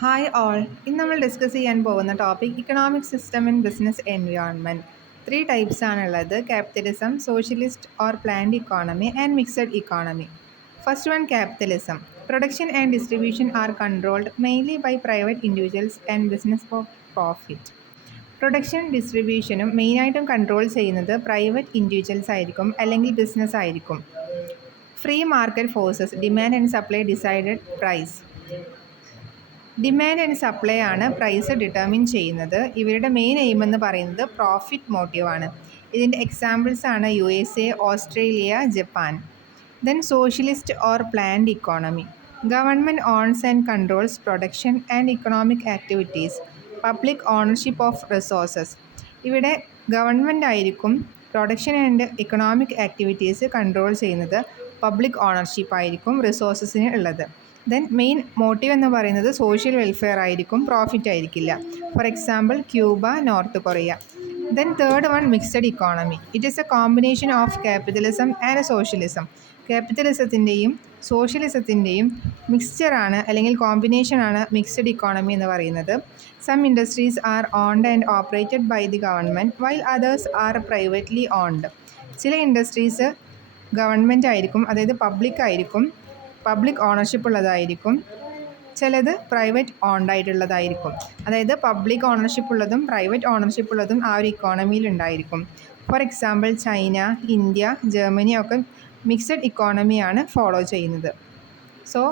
Hi all ഇന്ന് നമ്മൾ discuss ചെയ്യാൻ പോകുന്ന topic economic system in business environment. Three types ആണുള്ളത്: capitalism, socialist or planned economy and mixed economy. First one, capitalism. Production and distribution are controlled mainly by private individuals and business for profit. Production ഡിസ്ട്രിബ്യൂഷനും മെയിനായിട്ടും control ചെയ്യുന്നത് private individuals ആയിരിക്കും അല്ലെങ്കിൽ business ആയിരിക്കും. Free market forces, demand and supply decided price. Demand and supply ആണ് price determine ചെയ്യുന്നത്. ഇവരുടെ main aim എന്ന് പറയുന്നത് പ്രോഫിറ്റ് മോട്ടീവാണ്. ഇതിൻ്റെ എക്സാമ്പിൾസ് ആണ് USA, Australia, Japan. Then socialist or planned economy. Government owns and controls production and economic activities. Public ownership of resources. ഇവിടെ government ആയിരിക്കും production and economic activities control ചെയ്യുന്നത്. Public ownership ആയിരിക്കും റിസോഴ്സസിന് ഉള്ളത്. ദെൻ മെയിൻ മോട്ടീവ് എന്ന് പറയുന്നത് social welfare ആയിരിക്കും, profit ആയിരിക്കില്ല. For example Cuba, North Korea. Then third one, mixed economy. It is a combination of capitalism and socialism. ക്യാപിറ്റലിസത്തിൻ്റെയും സോഷ്യലിസത്തിൻ്റെയും മിക്സ്ചറാണ് അല്ലെങ്കിൽ കോമ്പിനേഷനാണ് മിക്സഡ് ഇക്കോണമി എന്ന് പറയുന്നത്. Some industries are owned and operated by the government while others are privately owned. ചില industries government ആയിരിക്കും, അതായത് പബ്ലിക് ആയിരിക്കും, പബ്ലിക് ഓണർഷിപ്പ് ഉള്ളതായിരിക്കും. ചിലത് പ്രൈവറ്റ് ഓൺഡ് ആയിട്ടുള്ളതായിരിക്കും. അതായത് പബ്ലിക് ഓണർഷിപ്പ് ഉള്ളതും പ്രൈവറ്റ് ഓണർഷിപ്പ് ഉള്ളതും ആ ഒരു ഇക്കോണമിയിൽ ഉണ്ടായിരിക്കും. For example China, India, Germany ഒക്കെ മിക്സഡ് ഇക്കോണമിയാണ് ഫോളോ ചെയ്യുന്നത്. സോ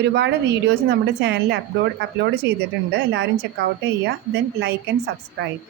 ഒരുപാട് വീഡിയോസ് നമ്മുടെ ചാനലിൽ അപ്ലോഡ് ചെയ്തിട്ടുണ്ട്. എല്ലാവരും ചെക്കൗട്ട് ചെയ്യുക. Then like and subscribe.